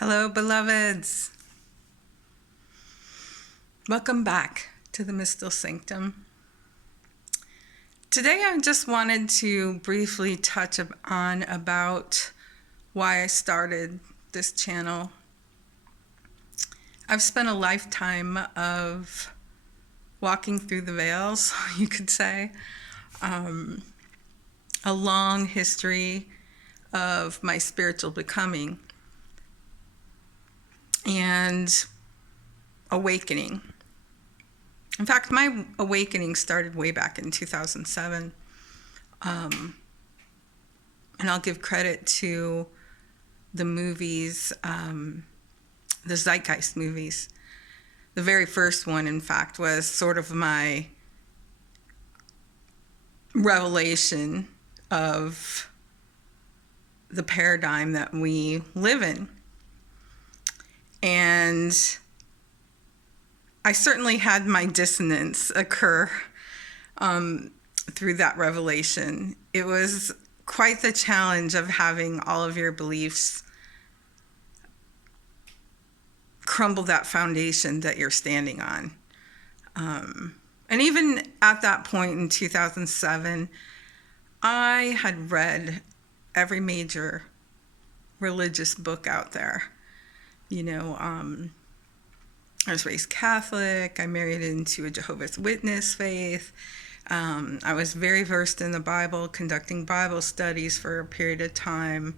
Hello, beloveds. Welcome back to the Mystal Sanctum. Today I just wanted to briefly touch on about why I started this channel. I've spent a lifetime of walking through the veils, you could say. A long history of my spiritual becoming and awakening. In fact, my awakening started way back in 2007. And I'll give credit to the movies, the Zeitgeist movies. The very first one, in fact, was sort of my revelation of the paradigm that we live in. And I certainly had my dissonance occur through that revelation. It was quite the challenge of having all of your beliefs crumble that foundation that you're standing on. And even at that point in 2007, I had read every major religious book out there. You know, I was raised Catholic. I married into a Jehovah's Witness faith. I was very versed in the Bible, conducting Bible studies for a period of time.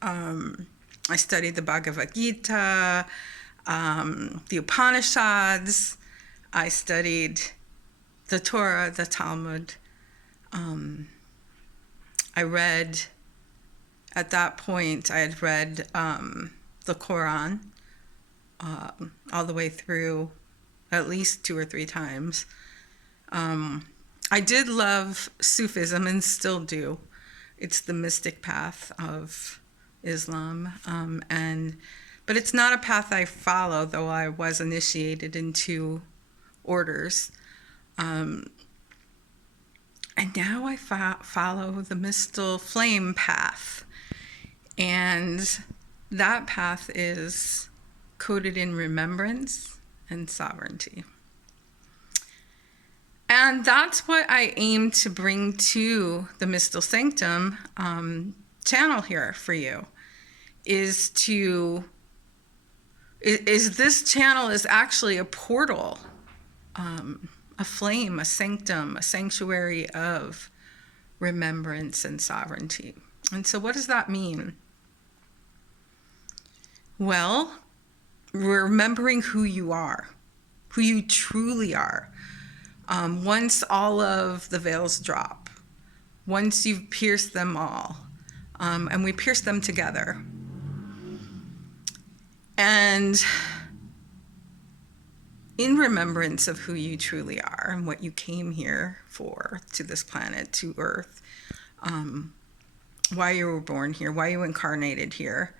I studied the Bhagavad Gita, the Upanishads. I studied the Torah, the Talmud. I read, at that point, I had read the Quran all the way through at least 2 or 3 times. I did love Sufism and still do. It's the mystic path of Islam. But it's not a path I follow, though I was initiated into orders. And now I follow the Mystal Flame path. And that path is coded in remembrance and sovereignty. And that's what I aim to bring to the Mystal Sanctum channel here for you, is this channel is actually a portal, a flame, a sanctum, a sanctuary of remembrance and sovereignty. And so what does that mean? Well, remembering who you are, who you truly are. Once all of the veils drop, once you've pierced them all, and we pierce them together. And in remembrance of who you truly are and what you came here for, to this planet, to Earth, why you were born here, why you incarnated here,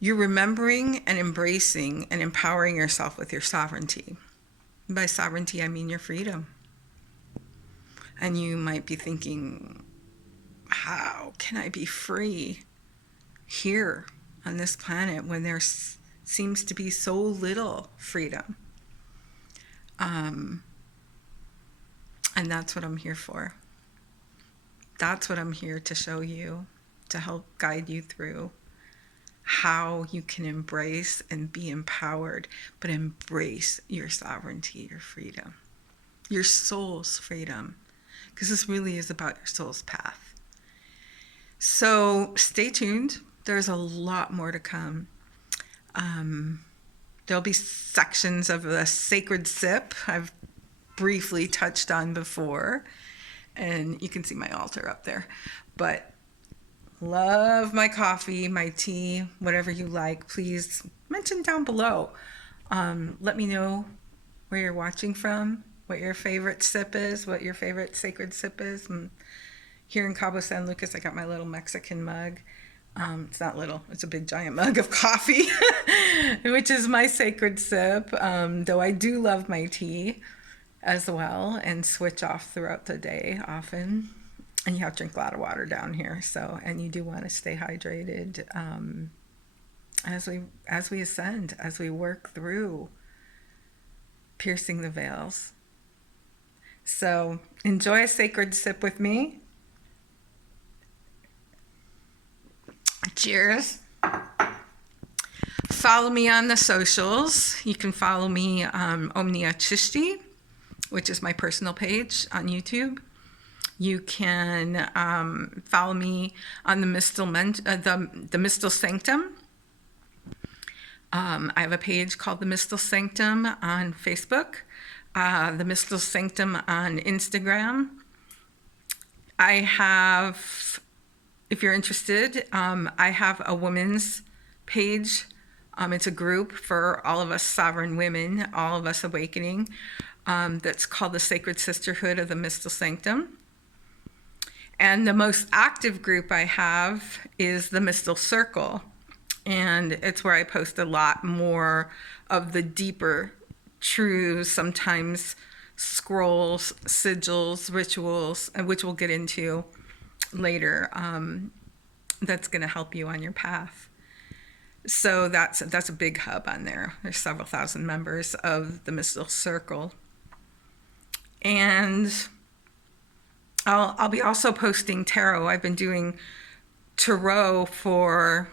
you're remembering and embracing and empowering yourself with your sovereignty. And by sovereignty, I mean your freedom. And you might be thinking, how can I be free here on this planet when there seems to be so little freedom? And that's what I'm here for. That's what I'm here to show you, to help guide you through how you can embrace and be empowered, but embrace your sovereignty, your freedom, your soul's freedom, because this really is about your soul's path. So stay tuned. There's a lot more to come. There'll be sections of the sacred sip I've briefly touched on before, and you can see my altar up there. But love my coffee, my tea, whatever you like. Please mention down below. Let me know where you're watching from, what your favorite sip is, what your favorite sacred sip is. Here in Cabo San Lucas, I got my little Mexican mug. It's not little, it's a big giant mug of coffee, which is my sacred sip. Though I do love my tea as well and switch off throughout the day often. And you have to drink a lot of water down here. So, and you do want to stay hydrated as we ascend, as we work through piercing the veils. So enjoy a sacred sip with me. Cheers. Follow me on the socials. You can follow me Omnia, which is my personal page on YouTube. You can follow me on the Mystal Sanctum. I have a page called the Mystal Sanctum on Facebook, the Mystal Sanctum on Instagram. I have, if you're interested, I have a women's page. It's a group for all of us sovereign women, all of us awakening, that's called the Sacred Sisterhood of the Mystal Sanctum. And the most active group I have is the Mystal Circle. And it's where I post a lot more of the deeper truths, sometimes scrolls, sigils, rituals, which we'll get into later, that's going to help you on your path. So that's a big hub on there. There's several thousand members of the Mystal Circle. And I'll be also posting tarot. I've been doing tarot for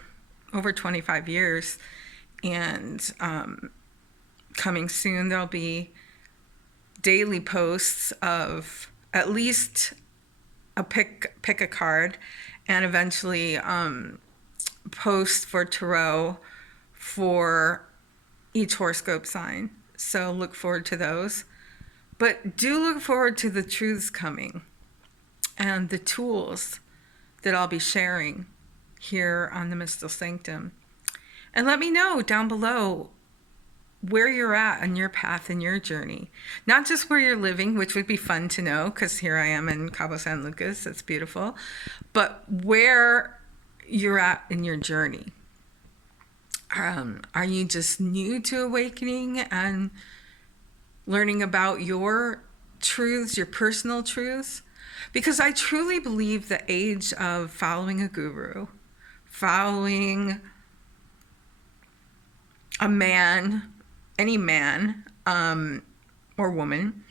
over 25 years, and coming soon there'll be daily posts of at least a pick a card, and eventually posts for tarot for each horoscope sign. So look forward to those, but do look forward to the truths coming and the tools that I'll be sharing here on the Mystal Sanctum. And let me know down below where you're at on your path and your journey. Not just where you're living, which would be fun to know, because here I am in Cabo San Lucas, it's beautiful, but where you're at in your journey. Are you just new to awakening and learning about your truths, your personal truths? Because I truly believe the age of following a guru, following a man, any man or woman,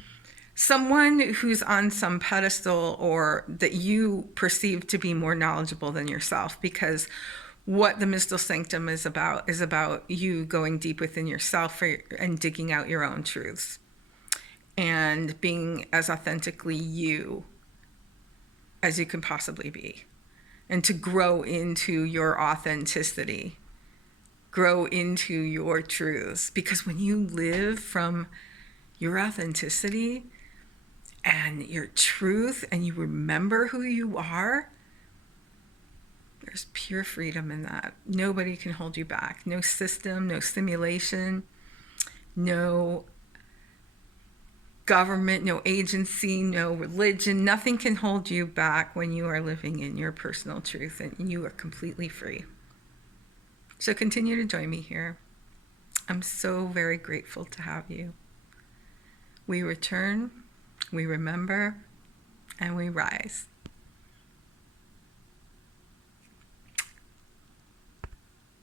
someone who's on some pedestal or that you perceive to be more knowledgeable than yourself. Because what the Mystal Sanctum is about you going deep within yourself and digging out your own truths and being as authentically you as you can possibly be, and to grow into your authenticity, grow into your truths. Because when you live from your authenticity and your truth, and you remember who you are, there's pure freedom in that. Nobody can hold you back. No system, no simulation, no government, no agency, no religion. Nothing can hold you back when you are living in your personal truth and you are completely free. So continue to join me here. I'm so very grateful to have you. We return, we remember, and we rise.